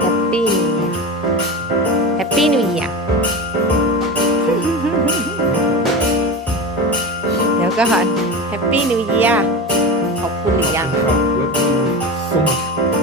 แฮปปี้นิวเยียแฮปปี้นิวเยียเดี๋ยวก่อนแฮปปี้นิวเยียขอบคุณหรือยังขอบคุณ so much